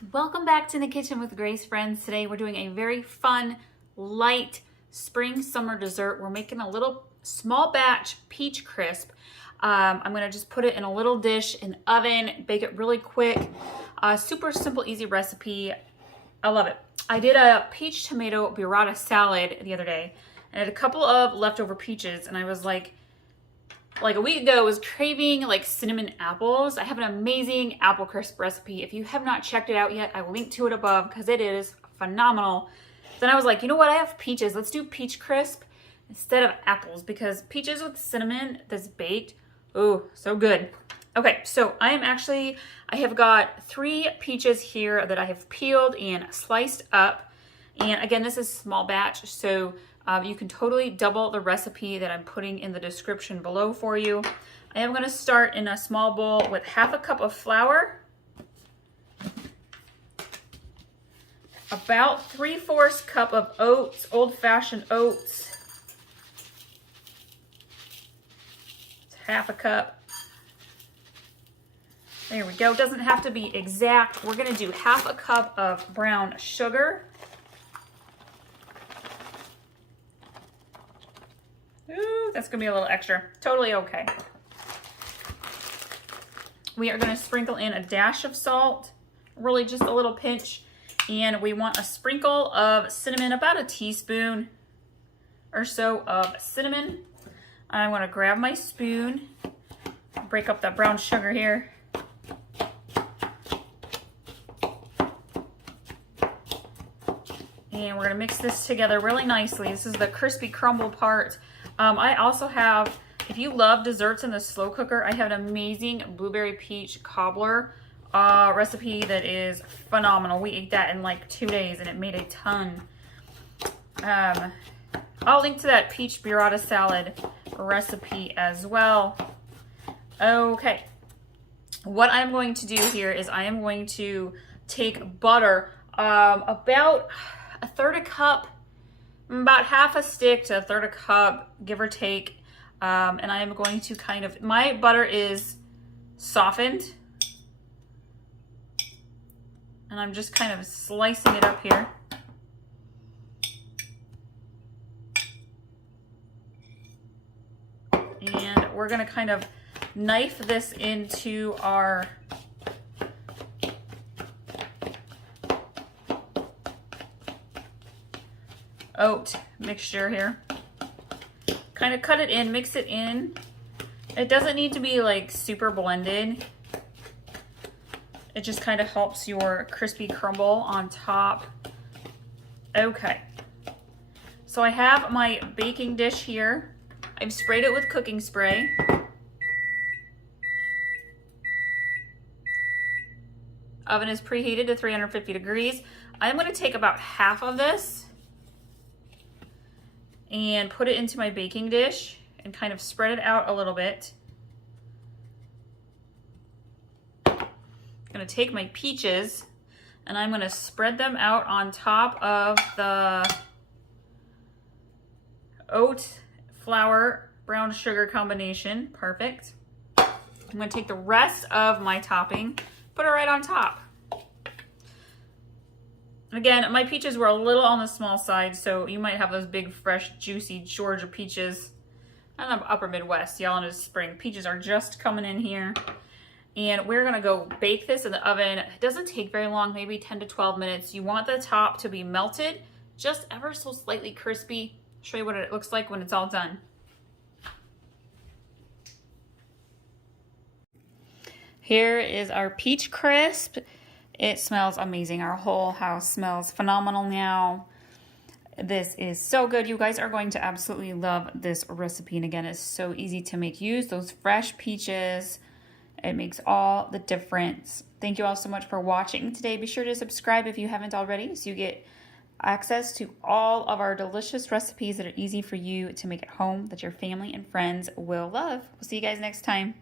Welcome back to the kitchen with Grace, friends. Today we're doing a very fun, light spring summer dessert. We're making a little small batch peach crisp. I'm gonna just put it in a little dish in the oven, bake it really quick. Super simple, easy recipe. I love it. I did a peach tomato burrata salad the other day and I had a couple of leftover peaches, and I was like a week ago, I was craving like cinnamon apples. I have an amazing apple crisp recipe. If you have not checked it out yet, I will link to it above because it is phenomenal. Then I was like, you know what? I have peaches. Let's do peach crisp instead of apples, because peaches with cinnamon that's baked, oh, so good. Okay, so I have got 3 peaches here that I have peeled and sliced up. And again, this is small batch, so you can totally double the recipe that I'm putting in the description below for you. I am going to start in a small bowl with half a cup of flour, about 3/4 cup of oats, old-fashioned oats. It's half a cup. There we go. Doesn't have to be exact. We're going to do half a cup of brown sugar. Ooh, that's gonna be a little extra. Totally okay. We are gonna sprinkle in a dash of salt, really just a little pinch, and we want a sprinkle of cinnamon, about a teaspoon or so of cinnamon. I want to grab my spoon, break up that brown sugar here. And we're gonna mix this together really nicely. This is the crispy crumble part. I also have, if you love desserts in the slow cooker, I have an amazing blueberry peach cobbler recipe that is phenomenal. We ate that in like 2 days and it made a ton. I'll link to that peach burrata salad recipe as well. Okay, what I'm going to do here is I am going to take butter, about a 1/3 cup, about half a stick to a 1/3 cup, give or take. And I am going to my butter is softened. And I'm just kind of slicing it up here. And we're gonna kind of knife this into our oat mixture here. Kind of cut it in, mix it in. It doesn't need to be like super blended. It just kind of helps your crispy crumble on top. Okay. So I have my baking dish here. I've sprayed it with cooking spray. Oven is preheated to 350 degrees. I'm going to take about half of this and put it into my baking dish and kind of spread it out a little bit. I'm gonna take my peaches and I'm gonna spread them out on top of the oat, flour, brown sugar combination. Perfect. I'm gonna take the rest of my topping, put it right on top. Again, my peaches were a little on the small side, so you might have those big, fresh, juicy Georgia peaches. I don't know, upper Midwest, y'all, in the spring. Peaches are just coming in here. And we're gonna go bake this in the oven. It doesn't take very long, maybe 10 to 12 minutes. You want the top to be melted, just ever so slightly crispy. I'll show you what it looks like when it's all done. Here is our peach crisp. It smells amazing. Our whole house smells phenomenal now. This is so good. You guys are going to absolutely love this recipe. And again, it's so easy to make. Use those fresh peaches. It makes all the difference. Thank you all so much for watching today. Be sure to subscribe if you haven't already, so you get access to all of our delicious recipes that are easy for you to make at home, that your family and friends will love. We'll see you guys next time.